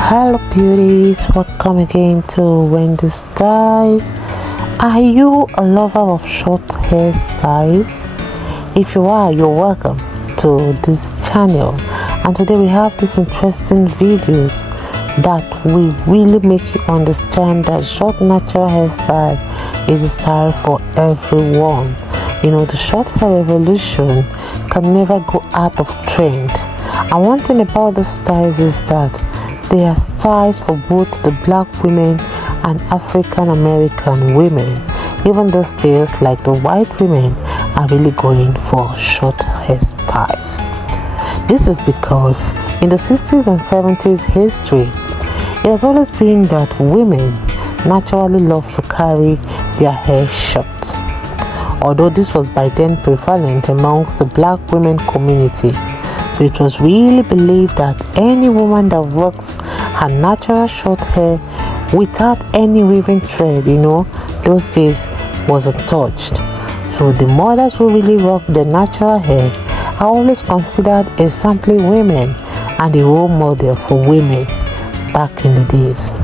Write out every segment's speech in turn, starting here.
Hello beauties, welcome again to Wendy Styles. Are you a lover of short hairstyles? If you are, you're welcome to this channel, and today we have these interesting videos that will really make you understand that short natural hairstyle is a style for everyone. You know, the short hair revolution can never go out of trend, and one thing about the styles is that they are styles for both the black women and African American women. Even the styles like the white women are really going for short hairstyles. This is because in the 60s and 70s history, it has always been that women naturally love to carry their hair short. Although this was by then prevalent amongst the black women community, so it was really believed that any woman that rocks her natural short hair without any weaving thread, those days was untouched. So the mothers who really rock their natural hair are always considered exemplary women and a role model for women back in the days.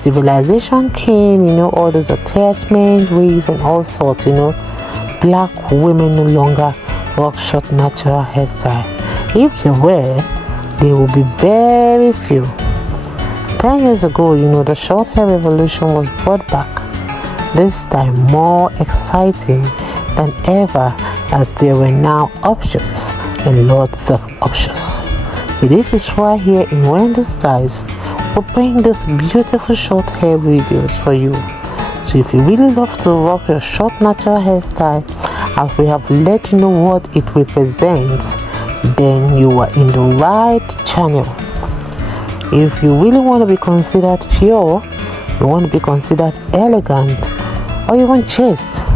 Civilization came, all those attachment, wigs and all sorts, black women no longer rock short natural hairstyle. If you were, they will be very few. 10 years ago, the short hair revolution was brought back, this time more exciting than ever, as there were now options and lots of options. So this is why here in Wendy Styles, we bring these beautiful short hair videos for you. So if you really love to rock your short natural hairstyle, as we have let you know what it represents, then you are in the right channel. If you really want to be considered pure, you want to be considered elegant, or even chaste,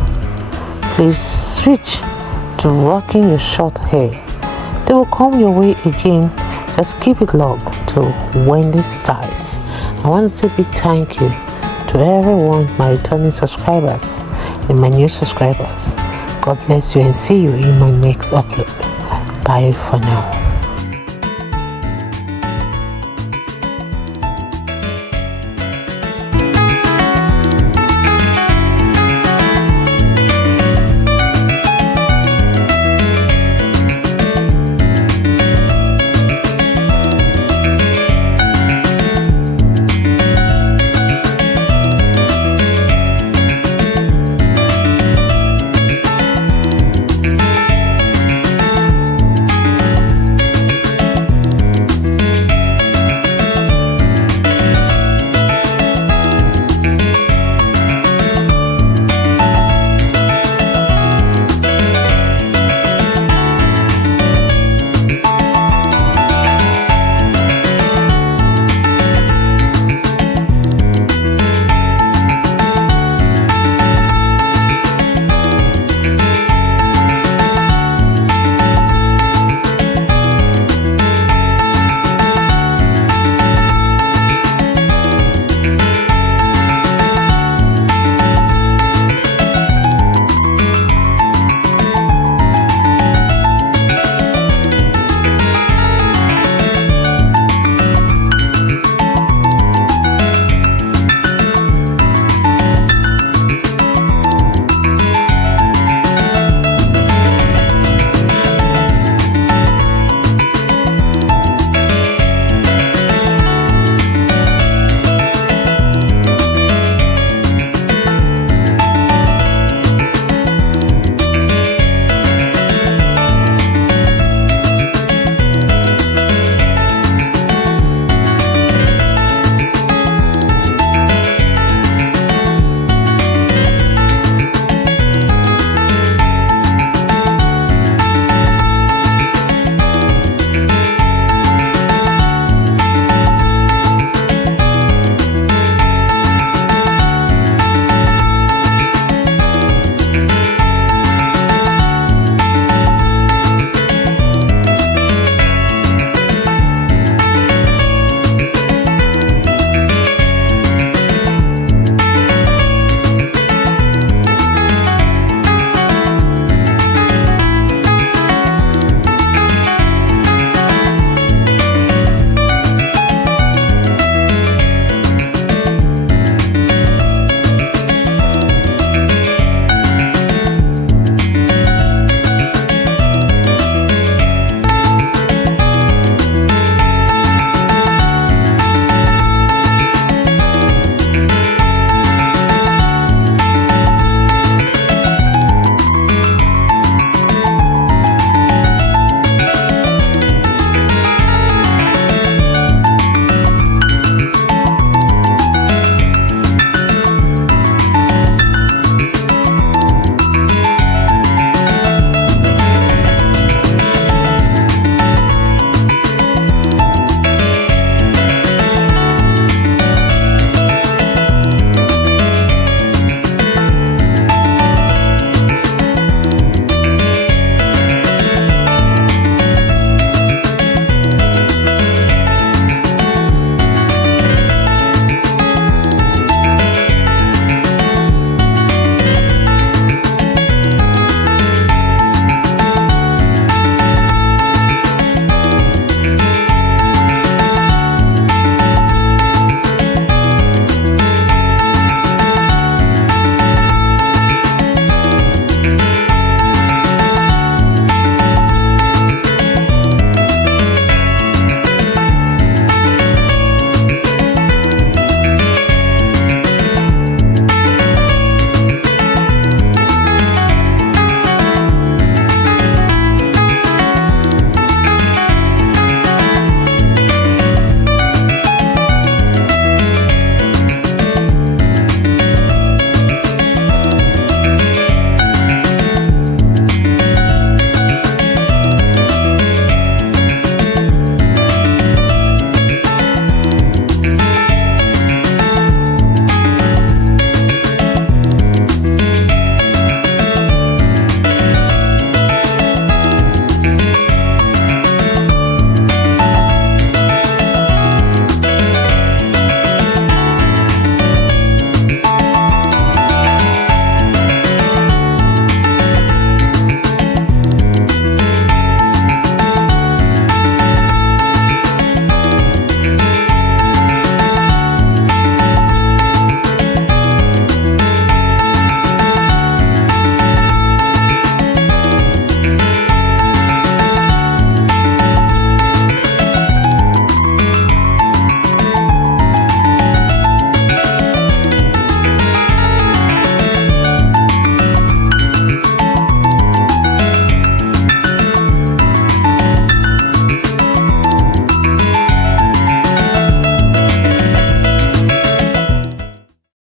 please switch to rocking your short hair. They will come your way again. Just keep it logged to Wendy Styles. I want to say a big thank you to everyone, my returning subscribers and my new subscribers. God bless you and see you in my next upload. Bye for now.